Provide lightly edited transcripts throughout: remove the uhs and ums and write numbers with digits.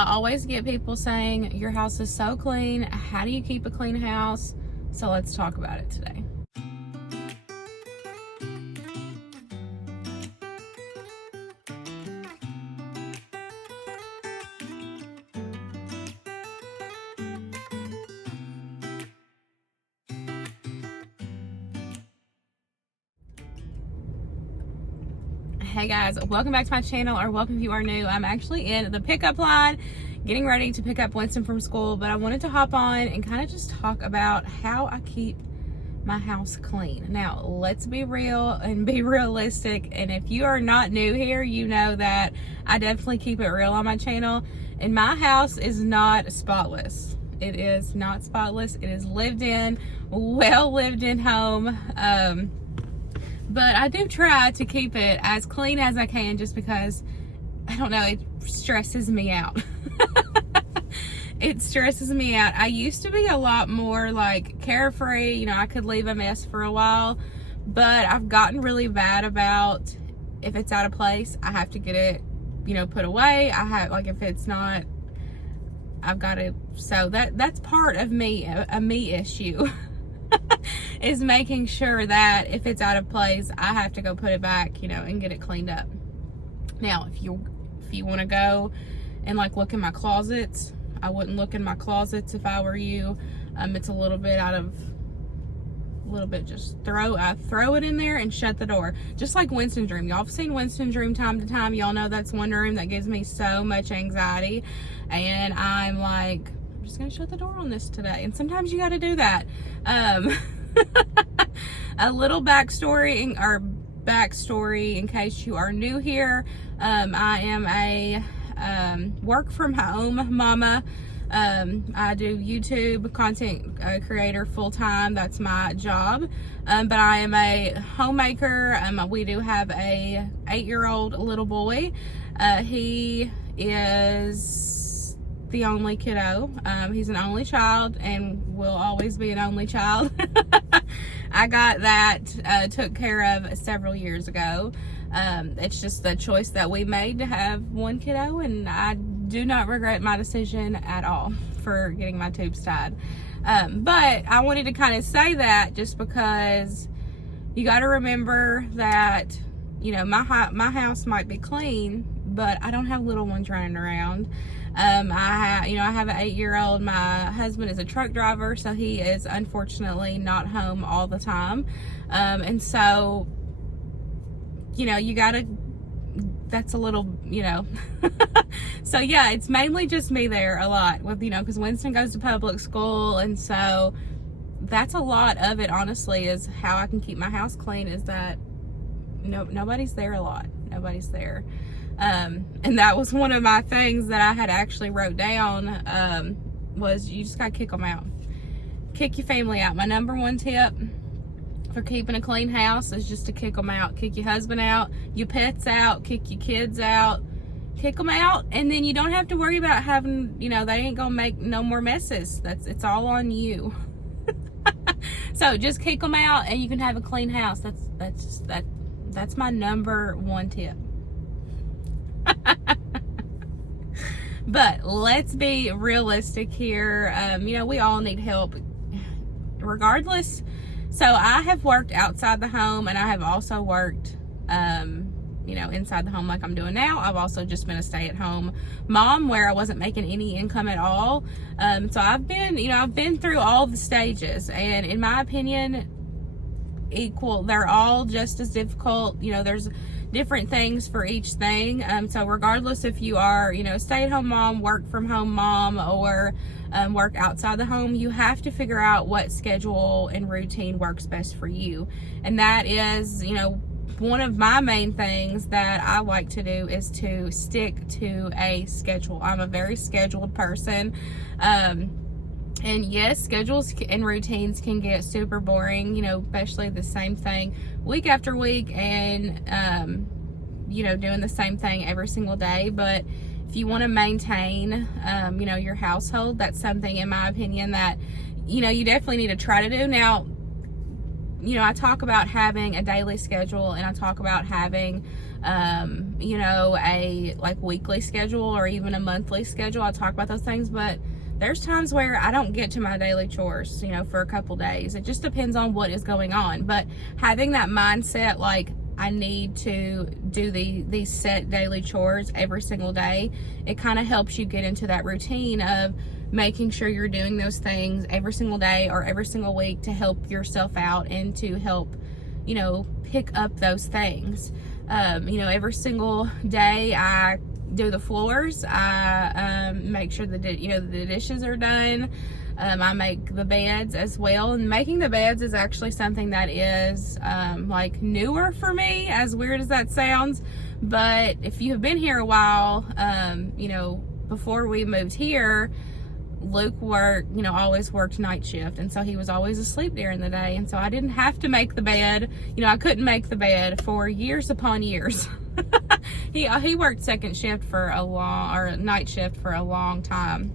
I always get people saying, your house is so clean. How do you keep a clean house? So let's talk about it today. Hey guys, welcome back to my channel, or welcome if you are new. I'm actually in the pickup line getting ready to pick up Winston from school, but I wanted to hop on and kind of just talk about how I keep my house clean. Now, let's be real and be realistic, and if you are not new here, you know that I definitely keep it real on my channel, and my house is not spotless. It is not spotless. It is lived in, well lived in home. But I do try to keep it as clean as I can, just because, I don't know, it stresses me out. It stresses me out. I used to be a lot more like carefree, you know, I could leave a mess for a while, but I've gotten really bad about, if it's out of place, I have to get it, you know, put away. I have, like, if it's not, I've got to, so that's part of me, a me issue. Is making sure that if it's out of place, I have to go put it back, you know, and get it cleaned up. Now, if you want to go and like look in my closets, I wouldn't look in my closets if I were you. It's a little bit just I throw it in there and shut the door. Just like Winston's room. Y'all have seen Winston's room time to time. Y'all know that's one room that gives me so much anxiety. And I'm like, I'm just gonna shut the door on this today. And sometimes you gotta do that. A little backstory in case you are new here. I am a work from home mama. I do YouTube content creator full time. That's my job. But I am a homemaker. We do have a 8-year-old little boy. He is the only kiddo. He's an only child and will always be an only child. I got that took care of several years ago. It's just the choice that we made to have one kiddo, and I do not regret my decision at all for getting my tubes tied. But I wanted to kind of say that just because you got to remember that, you know, my house might be clean, but I don't have little ones running around. I have an 8-year-old. My husband is a truck driver, so he is unfortunately not home all the time. And so, you know, that's a little, you know, so yeah, it's mainly just me there a lot with, you know, because Winston goes to public school, and so that's a lot of it, honestly, is how I can keep my house clean, is that nobody's there a lot. Nobody's there. And that was one of my things that I had actually wrote down, was you just gotta kick them out. Kick your family out. My number one tip for keeping a clean house is just to kick them out. Kick your husband out, your pets out, kick your kids out, kick them out, and then you don't have to worry about having, you know, they ain't gonna make no more messes. It's all on you. So just kick them out and you can have a clean house. That's my number one tip. But let's be realistic here. You know, we all need help regardless. So I have worked outside the home, and I have also worked, you know, inside the home like I'm doing now. I've also just been a stay-at-home mom where I wasn't making any income at all. So I've been through all the stages, and in my opinion, they're all just as difficult. You know, there's different things for each thing. So regardless if you are, you know, stay-at-home mom, work from home mom, or work outside the home, you have to figure out what schedule and routine works best for you. And that is, you know, one of my main things that I like to do is to stick to a schedule. I'm a very scheduled person. And yes, schedules and routines can get super boring, you know, especially the same thing week after week, and, you know, doing the same thing every single day. But if you want to maintain, you know, your household, that's something, in my opinion, that, you know, you definitely need to try to do. Now, you know, I talk about having a daily schedule, and I talk about having, you know, a like weekly schedule or even a monthly schedule. I talk about those things, but there's times where I don't get to my daily chores, you know, for a couple days. It just depends on what is going on. But having that mindset, like, I need to do these set daily chores every single day, it kind of helps you get into that routine of making sure you're doing those things every single day or every single week to help yourself out and to help, you know, pick up those things. You know, every single day I do the floors. I make sure that, you know, the dishes are done. I make the beds as well, and making the beds is actually something that is like newer for me, as weird as that sounds. But if you have been here a while, you know, before we moved here, Luke worked, you know, always worked night shift, and so he was always asleep during the day, and so I didn't have to make the bed. You know, I couldn't make the bed for years upon years. He worked second shift for a long, or night shift for a long time.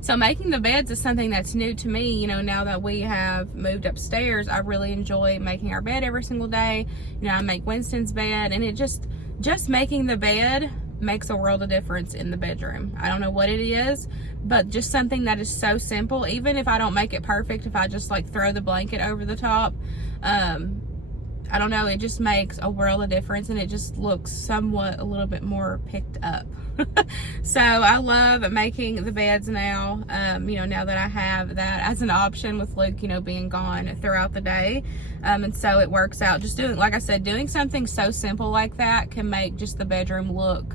So making the beds is something that's new to me. You know, now that we have moved upstairs, I really enjoy making our bed every single day. You know, I make Winston's bed, and it just making the bed makes a world of difference in the bedroom. I don't know what it is, but just something that is so simple. Even if I don't make it perfect, if I just like throw the blanket over the top, I don't know, it just makes a world of difference, and it just looks somewhat a little bit more picked up. So I love making the beds now, you know, now that I have that as an option with Luke, you know, being gone throughout the day. And so it works out. Just doing, like I said, doing something so simple like that can make just the bedroom look,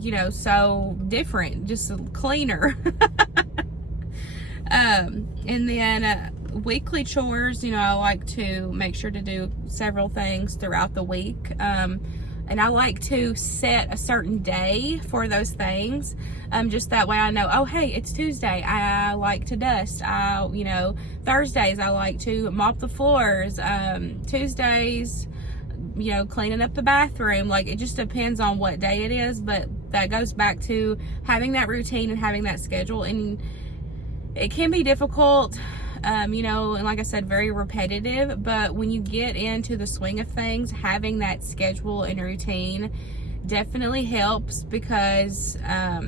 you know, so different, just cleaner. And then weekly chores, you know, I like to make sure to do several things throughout the week. And I like to set a certain day for those things. Just that way I know, oh, hey, it's Tuesday. I like to dust. You know, Thursdays I like to mop the floors. Tuesdays, you know, cleaning up the bathroom. Like, it just depends on what day it is, but that goes back to having that routine and having that schedule. And it can be difficult, you know, and like I said, very repetitive, but when you get into the swing of things, having that schedule and routine definitely helps, because I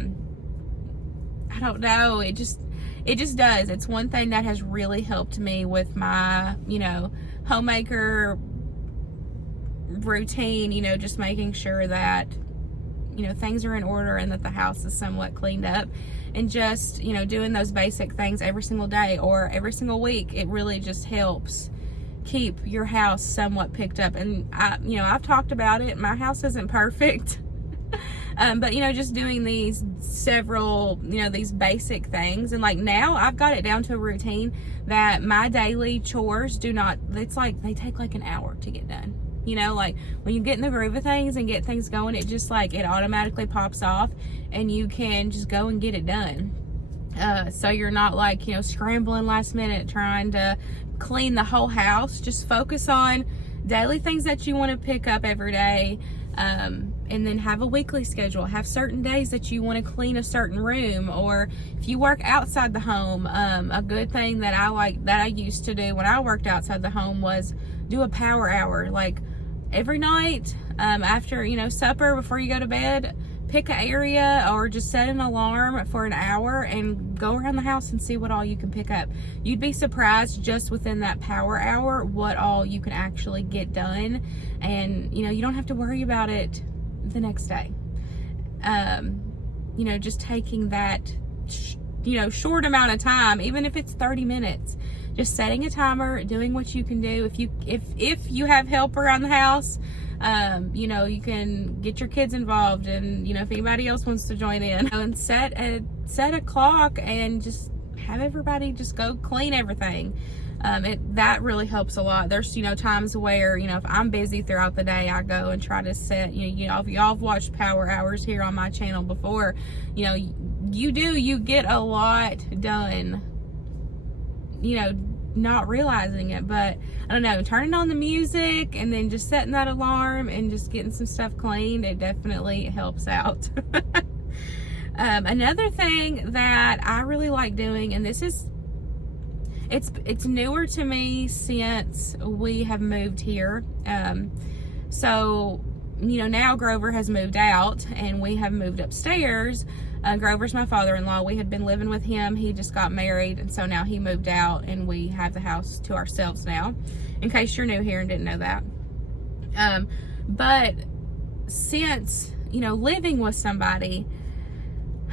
don't know, it just does. It's one thing that has really helped me with my, you know, homemaker routine, you know, just making sure that, you know, things are in order and that the house is somewhat cleaned up, and just, you know, doing those basic things every single day or every single week. It really just helps keep your house somewhat picked up. And you know, I've talked about it. My house isn't perfect. But, you know, just doing these several, you know, these basic things. And like now I've got it down to a routine that my daily chores it's like, they take like an hour to get done. You know, like when you get in the groove of things and get things going, it just like, it automatically pops off and you can just go and get it done. So you're not like, you know, scrambling last minute trying to clean the whole house. Just focus on daily things that you want to pick up every day. And then have a weekly schedule. Have certain days that you want to clean a certain room, or if you work outside the home, a good thing that I used to do when I worked outside the home was do a power hour. Like every night, after, you know, supper, before you go to bed, pick an area or just set an alarm for an hour and go around the house and see what all you can pick up. You'd be surprised just within that power hour what all you can actually get done, and, you know, you don't have to worry about it the next day. You know, just taking that, you know, short amount of time, even if it's 30 minutes, just setting a timer, doing what you can do. If you have help around the house, you know, you can get your kids involved, and, you know, if anybody else wants to join in, and set a clock and just have everybody just go clean everything. That really helps a lot. There's, you know, times where, you know, if I'm busy throughout the day, I go and try to set, you know, if y'all have watched Power Hours here on my channel before, you know, you get a lot done, you know, not realizing it. But I don't know, turning on the music and then just setting that alarm and just getting some stuff cleaned, it definitely helps out. Another thing that I really like doing, and it's newer to me since we have moved here. So, you know, now Grover has moved out and we have moved upstairs. Grover's my father-in-law. We had been living with him. He just got married, and so now he moved out and we have the house to ourselves now, in case you're new here and didn't know that. But since, you know, living with somebody,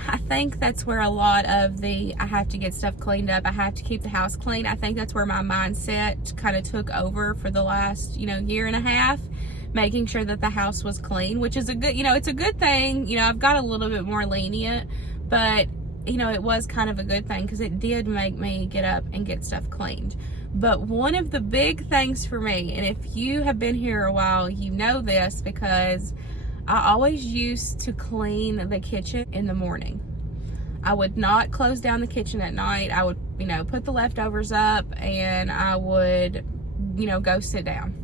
I think that's where a lot of I have to get stuff cleaned up, I have to keep the house clean, I think that's where my mindset kind of took over for the last, you know, year and a half, making sure that the house was clean, which is a good, you know, it's a good thing. You know, I've got a little bit more lenient, but, you know, it was kind of a good thing because it did make me get up and get stuff cleaned. But one of the big things for me, and if you have been here a while, you know this, because I always used to clean the kitchen in the morning. I would not close down the kitchen at night. I would, you know, put the leftovers up and I would, you know, go sit down.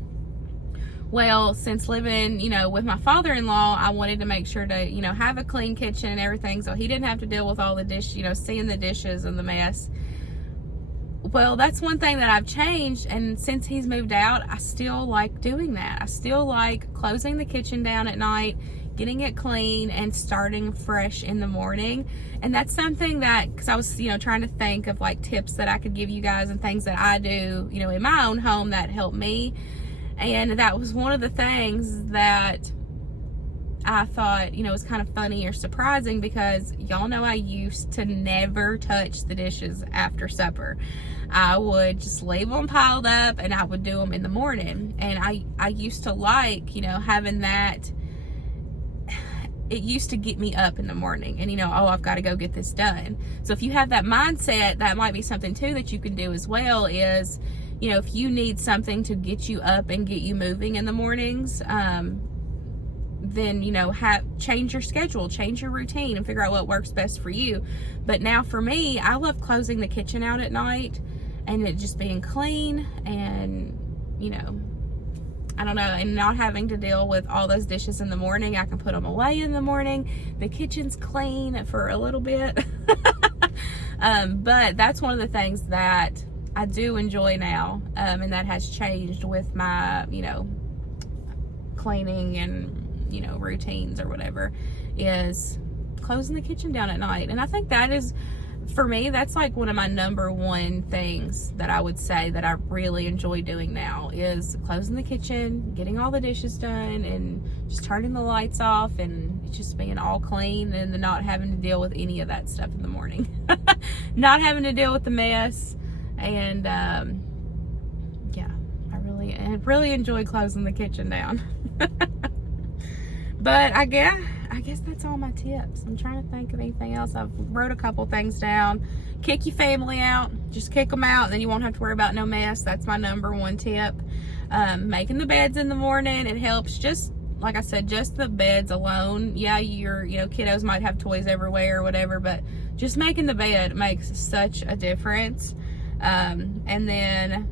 Well, since living, you know, with my father-in-law, I wanted to make sure to, you know, have a clean kitchen and everything so he didn't have to deal with all the dish, you know, seeing the dishes and the mess. Well, that's one thing that I've changed, and since he's moved out, I still like doing that. I still like closing the kitchen down at night, getting it clean, and starting fresh in the morning. And that's something that, because I was, you know, trying to think of like tips that I could give you guys and things that I do, you know, in my own home that helped me. And that was one of the things that I thought, you know, was kind of funny or surprising, because y'all know I used to never touch the dishes after supper. I would just leave them piled up and I would do them in the morning. And I used to like, you know, having that. It used to get me up in the morning and, you know, oh, I've got to go get this done. So if you have that mindset, that might be something too that you can do as well, is, you know, if you need something to get you up and get you moving in the mornings, then, you know, change your schedule, change your routine, and figure out what works best for you. But now for me, I love closing the kitchen out at night and it just being clean and, you know, I don't know, and not having to deal with all those dishes in the morning. I can put them away in the morning. The kitchen's clean for a little bit. But that's one of the things that I do enjoy now, and that has changed with my, you know, cleaning and, you know, routines or whatever, is closing the kitchen down at night. And I think that is, for me, that's like one of my number one things that I would say that I really enjoy doing now, is closing the kitchen, getting all the dishes done, and just turning the lights off and just being all clean and not having to deal with any of that stuff in the morning. Not having to deal with the mess. And yeah, I really enjoy closing the kitchen down. But I guess that's all my tips. I'm trying to think of anything else. I've wrote a couple things down. Kick your family out. Just kick them out, then you won't have to worry about no mess. That's my number one tip. Making the beds in the morning, it helps. Just like I said, just the beds alone. Yeah, you know, kiddos might have toys everywhere or whatever, but just making the bed makes such a difference. And then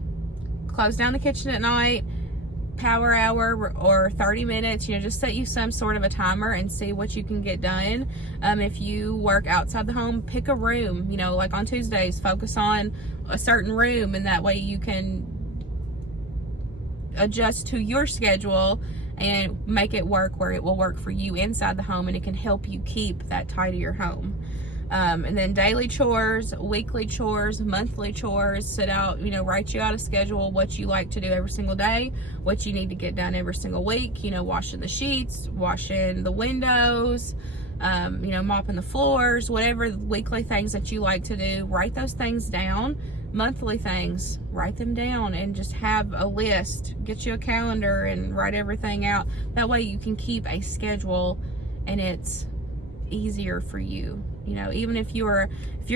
close down the kitchen at night. Power hour or 30 minutes, you know, just set you some sort of a timer and see what you can get done. If you work outside the home, pick a room, you know, like on Tuesdays, focus on a certain room, and that way you can adjust to your schedule and make it work where it will work for you inside the home, and it can help you keep that tidier home. And then daily chores, weekly chores, monthly chores, set out, you know, write you out a schedule, what you like to do every single day, what you need to get done every single week, you know, washing the sheets, washing the windows, you know, mopping the floors, whatever weekly things that you like to do, write those things down. Monthly things, write them down and just have a list, get you a calendar and write everything out. That way you can keep a schedule and it's easier for you. You know, even if you're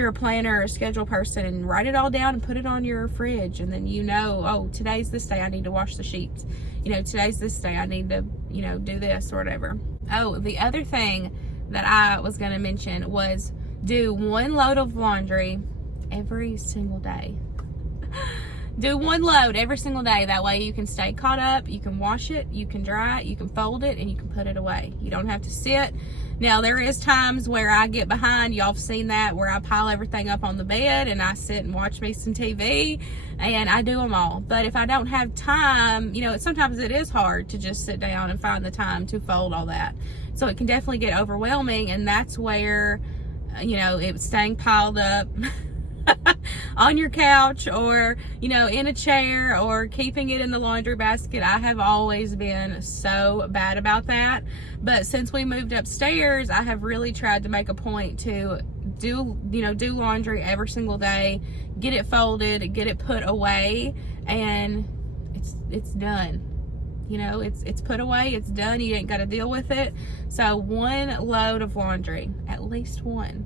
a planner or a schedule person, and write it all down and put it on your fridge, and then you know, oh, today's this day I need to wash the sheets. You know, today's this day I need to, you know, do this or whatever. Oh, the other thing that I was going to mention was do one load of laundry every single day. Do one load every single day. That way you can stay caught up. You can wash it, you can dry it, you can fold it, and you can put it away. You don't have to sit. Now, there is times where I get behind. Y'all have seen that, where I pile everything up on the bed and I sit and watch me some TV, and I do them all. But if I don't have time, you know, sometimes it is hard to just sit down and find the time to fold all that. So it can definitely get overwhelming, and that's where, you know, it's staying piled up on your couch, or, you know, in a chair, or keeping it in the laundry basket. I have always been so bad about that. But since we moved upstairs, I have really tried to make a point to do laundry every single day, get it folded, get it put away, and it's done. You know, it's put away, it's done. You ain't got to deal with it. So one load of laundry, at least one,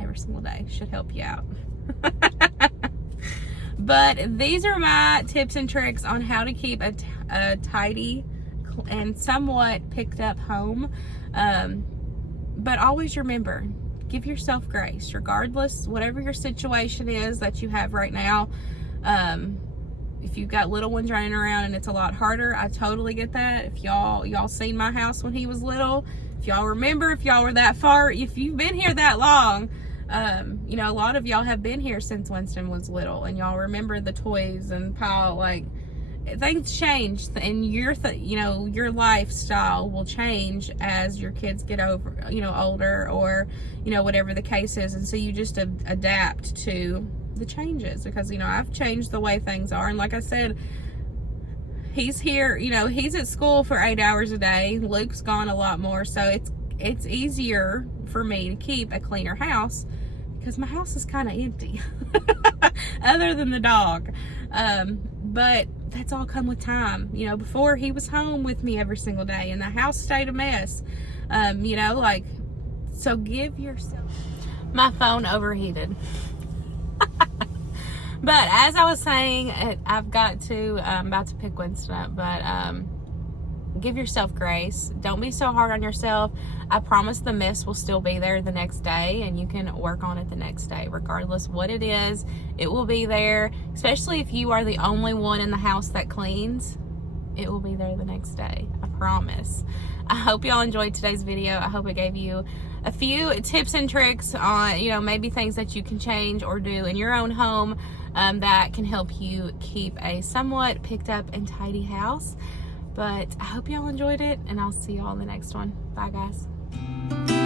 every single day should help you out. But these are my tips and tricks on how to keep a tidy and somewhat picked up home. But always remember, give yourself grace, regardless, whatever your situation is that you have right now. If you've got little ones running around and it's a lot harder, I totally get that. If y'all seen my house when he was little, if y'all remember, if y'all were that far, if you've been here that long, you know, a lot of y'all have been here since Winston was little, and y'all remember the toys and pile, like, things change, and your lifestyle will change as your kids get older, or, you know, whatever the case is. And so you just adapt to the changes, because, you know, I've changed the way things are. And like I said, he's here, you know, he's at school for 8 hours a day. Luke's gone a lot more, so it's easier for me to keep a cleaner house, because my house is kind of empty other than the dog. But that's all come with time. You know, before, he was home with me every single day and the house stayed a mess. You know, like, so give yourself. My phone overheated. But as I was saying, I'm about to pick Winston up, but give yourself grace. Don't be so hard on yourself. I promise the mess will still be there the next day, and you can work on it the next day. Regardless what it is, it will be there. Especially if you are the only one in the house that cleans, it will be there the next day. I promise. I hope y'all enjoyed today's video. I hope it gave you a few tips and tricks on, you know, maybe things that you can change or do in your own home that can help you keep a somewhat picked up and tidy house. But I hope y'all enjoyed it, and I'll see y'all in the next one. Bye, guys.